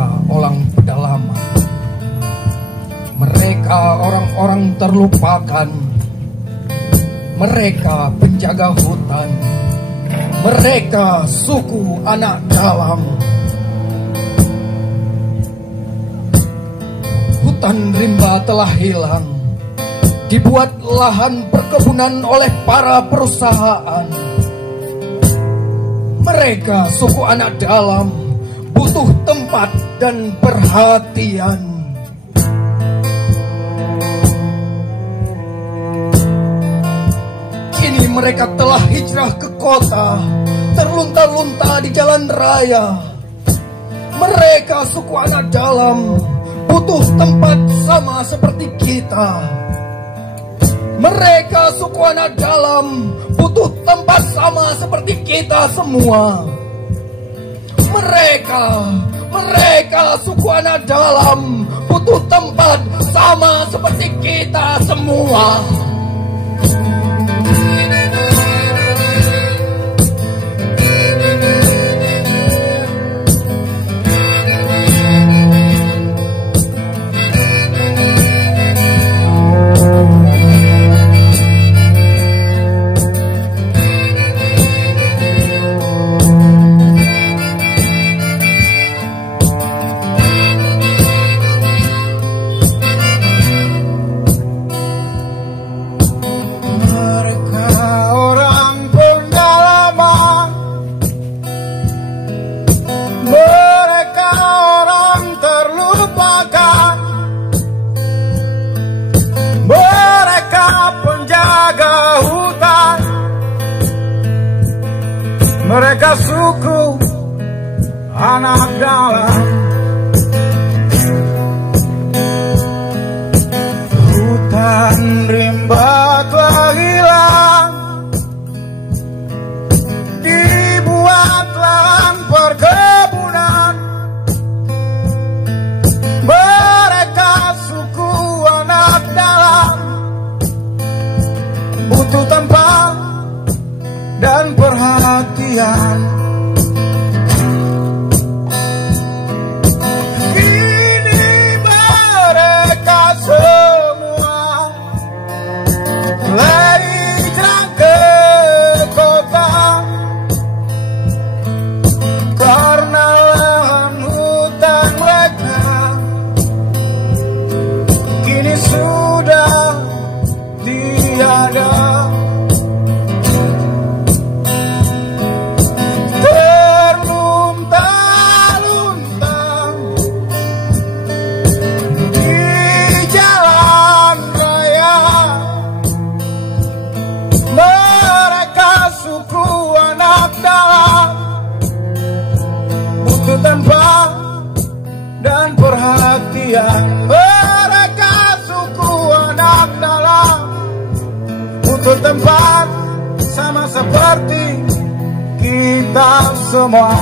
Mereka orang pedalaman, mereka orang-orang terlupakan, mereka penjaga hutan, mereka suku anak dalam. Hutan rimba telah hilang, dibuat lahan perkebunan oleh para perusahaan. Mereka suku anak dalam butuh tempat dan perhatian. Kini mereka telah hijrah ke kota, terlunta-lunta di jalan raya. Mereka suku anak dalam butuh tempat sama seperti kita. Mereka suku anak dalam butuh tempat sama seperti kita semua. Mereka suku anak dalam butuh tempat sama seperti kita semua. Mereka suku anak dalam. Hutan rimba telah hilang, dibuat lahan perkebunan. Mereka suku anak dalam butuh tempat dan perhatian. Kini mereka semua telah hijrah ke kota, karena lahan hutan mereka kini sudah tiada. Tempat dan perhatian. Mereka suku anak dalam butuh tempat sama seperti kita semua.